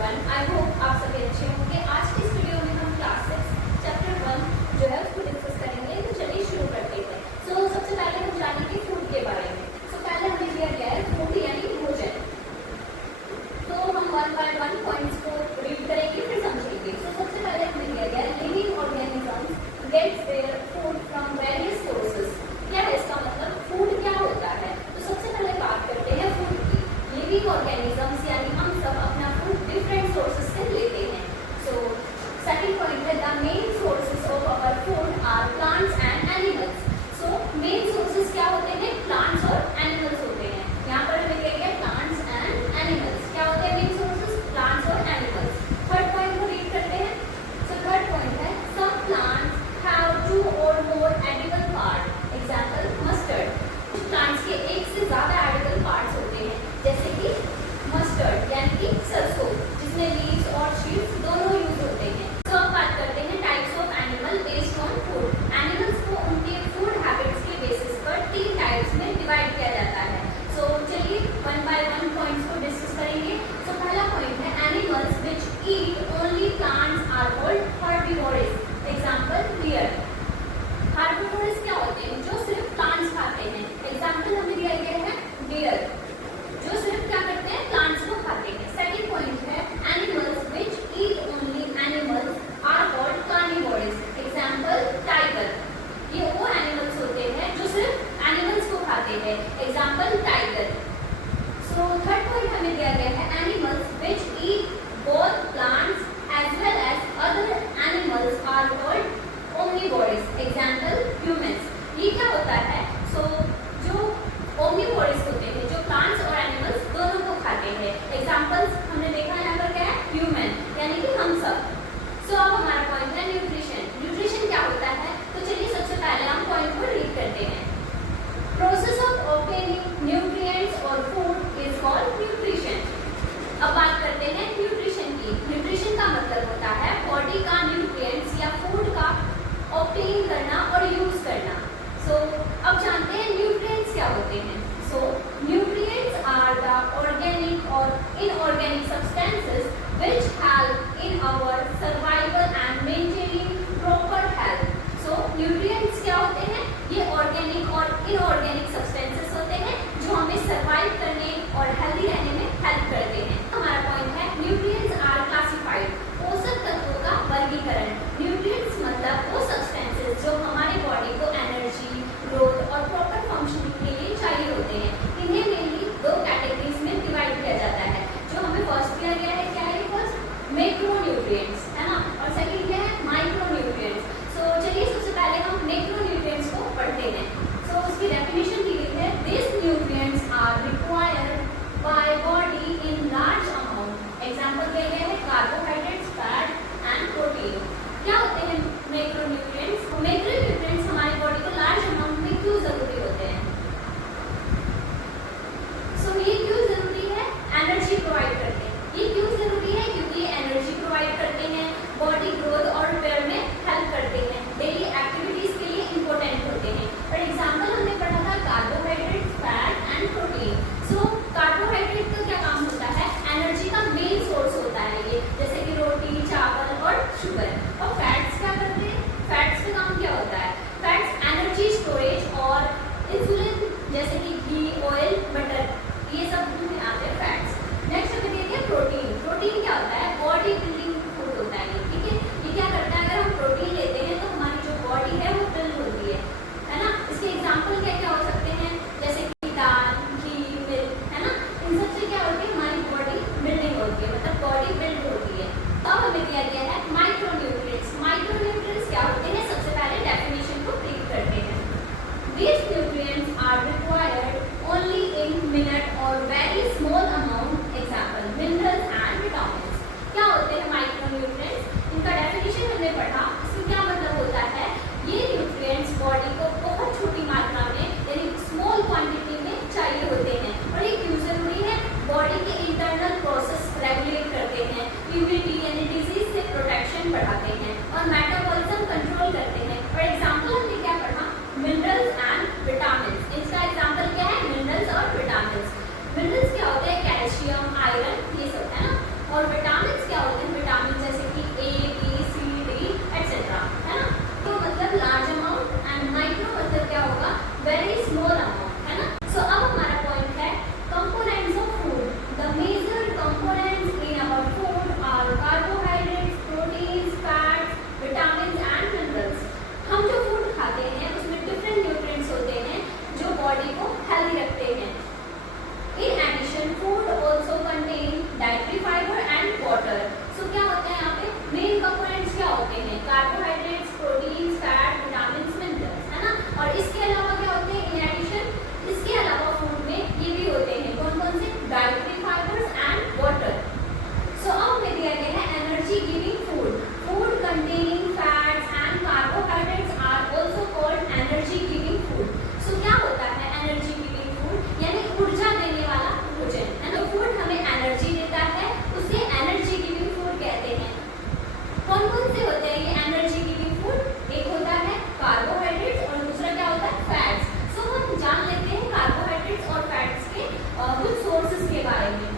1। I hope आप सभी अच्छे होंगे। आज की इस वीडियो में हम क्लास 6 चैप्टर 1 जो है उसको डिस्कस करेंगे। तो चलिए शुरू करते हैं। सबसे पहले हम जानेंगे फूड के बारे में। पहले हमें दिया गया है फूड यानी भोजन। तो हम 1 by 1 पॉइंट्स को रीड करेंगे फिर समझेंगे। सबसे पहले हमें दिया गया है living organisms gets their food from various sources. क्या है इसका मतलब? फूड क्या होता है? तो सबसे पहले बात करते हैं फूड की। लिविंग ऑर्गेनिजम्स यानी हम सब अपना फूड डिफरेंट सोर्सेस से लेते हैं। सेकंड पॉइंट है the main sources of our food are plants and animals. Main sources क्या होते हैं? प्लांट्स और एनिमल्स होते हैं। यहाँ पर हमें दिया गया प्लांट्स एंड एनिमल्स। क्या होते हैं मेन सोर्सेस? प्लांट्स और एनिमल्स। थर्ड पॉइंट को रीड करते हैं। थर्ड पॉइंट है some plants have 2 or more edible parts. Example mustard. कुछ प्लांट्स के एक से ज्यादा एडिबल पार्ट्स होते हैं, जैसे कि मस्टर्ड यानी कि सरसों, जिसमें लीव्स और शीड्स दोनों यूज होते हैं। अब बात करते हैं types of animal based on food. Animals को उनके फूड हैबिट्स के बेसिस पर 3 टाइप्स में डिवाइड किया जाता है। चलिए 1 by 1 पॉइंट्स को डिस्कस करेंगे। पहला पॉइंट है animals which eat only plants are called herbivorous. Example deer. Herbivorous क्या होते हैं? जो सिर्फ प्लांट्स खाते हैं। एग्जांपल हमें दिया गया है डियर, जो सिर्फ क्या करते हैं? प्लांट्स को खाते हैं। सेकंड पॉइंट है animals which eat only animals are called carnivorous. Example tiger. ये वो एनिमल्स होते हैं जो सिर्फ एनिमल्स को खाते हैं। Example tiger. थर्ड पॉइंट हमें दिया गया है animals which eat both plants as well as other animals are called omnivorous. Example humans. ये क्या होता है? जो ओमनिवोरस होते हैं, जो प्लांट्स और एनिमल्स दोनों को खाते हैं। एग्जांपल्स हमने देखा यहाँ पर क्या है? ह्यूमन यानी कि हम सब। अब हमारा पॉइंट है न्यूट्रिशन। न्यूट्रिशन क्या होता है? तो चलिए सबसे पहले हम पॉइंट को रीड करते हैं। प्रोसेस ऑफ ऑब्टेनिंग न्यूट्रिएंट्स और फूड इज कॉल्ड न्यूट्रिशन। अब बात करते हैं न्यूट्रिशन की। न्यूट्रिशन का मतलब होता है बॉडी का न्यूट्रिएंट्स या फूड का ऑब्टेन करना और यूज करना। अब जानते हैं न्यूट्रिएंट्स क्या होते हैं। न्यूट्रिएंट्स आर द ऑर्गेनिक और inorganic substances which help in our survival and maintaining proper health. Nutrients क्या होते हैं? ये ऑर्गेनिक और इनऑर्गेनिक सब्सटेंसेस होते हैं जो हमें सर्वाइव करने और हेल्दी रहने में हेल्प करते हैं। हमारा पॉइंट है न्यूट्रिएंट्स आर क्लासिफाइड। पोषक तत्वों का वर्गीकरण। न्यूट्रिएंट्स मतलब वो सब्सटेंसेस जो हमारी बॉडी को एनर्जी, ग्रोथ और प्रॉपर फंक्शनिंग के लिए चाहिए होते हैं। इन्हें मेनली 2 कैटेगरीज में डिवाइड किया जाता है। जो हमें फर्स्ट दिया गया है क्या है? फर्स्ट मैक्रोन्यूट्रिएंट्स है ना, और सेकंड क्या है? माइक्रोन्यूट्रिएंट्स। चलिए सबसे पहले हम मैक्रोन्यूट्रिएंट्स को पढ़ते हैं। उसकी डेफिनेशन दी गई है this nutrients are required by body in large amount. Example दिए गए हैं कार्बोहाइड्रेट्स, फैट एंड प्रोटीन। क्या होते हैं मैक्रोन्यूट्रिएंट्स? मैक्रोन्यूट्रिएंट्स हमारी बॉडी को लार्ज अमाउंट में क्यों जरूरी होते हैं? ये क्यों जरूरी है? एनर्जी प्रोवाइड करते हैं। ये क्यों जरूरी है? क्योंकि एनर्जी प्रोवाइड करते हैं, बॉडी ग्रोथ और रिपेयर में हेल्प करते हैं, डेली एक्टिविटीज के लिए इंपॉर्टेंट होते हैं। फॉर एग्जांपल हमने पढ़ा था carbohydrate, fat and protein. Carbohydrate का क्या काम होता है? एनर्जी का मेन सोर्स होता है ये, जैसे कि रोटी, चावल और शुगर। और फैट्स क्या करते हैं? फैट्स का काम क्या होता है? फैट्स एनर्जी स्टोरेज और इंसुलिन जैसे कि घी, ऑयल, बटर, ये सब में आते हैं फैट्स। नेक्स्ट हमें देखिए प्रोटीन। प्रोटीन क्या होता है? बॉडी बिल्डिंग फूड होता है ये, ठीक है। ये क्या करता है? अगर हम प्रोटीन लेते हैं तो हमारी जो बॉडी है वो बिल्ड होती है ना। इसके एग्जांपल क्या क्या हो सकते हैं? जैसे कि दाल, घी, मिल्क, है ना। इन सबसे क्या होती है? हमारी बॉडी बिल्डिंग होती है, मतलब बॉडी बिल्ड होती है। अब हमें दिया गया है माइक्रोन्यूट्रिएंट्स। माइक्रोन्यूट्रिएंट्स क्या होते हैं? सबसे पहले डेफिनेशन को रीड करते हैं। These nutrients are required only in minute or very small amount. Example, minerals and vitamins. क्या होते हैं माइक्रोन्यूट्रिएंट्स? इनका डेफिनेशन हमने पढ़ा। इसमें क्या मतलब होता है? ये न्यूट्रिएंट्स बॉडी को बहुत छोटी मात्रा में यानी स्मॉल क्वांटिटी में चाहिए होते हैं। और ये क्यों जरूरी है? बॉडी के इंटरनल प्रोसेस रेगुलेट करते हैं, इम्यूनिटी यानी डिजीज से प्रोटेक्शन बढ़ाते हैं और मेटाबॉलिज्म कंट्रोल करते हैं। फॉर एग्जांपल हमने क्या पढ़ा? Minerals and vitamins. इसका एग्जांपल क्या है? मिनरल्स और विटामिन्स। मिनरल्स क्या होते हैं? कैल्शियम, आयरन, ये सब है ना। और विटामिन कुछ सोर्सेस के बारे में।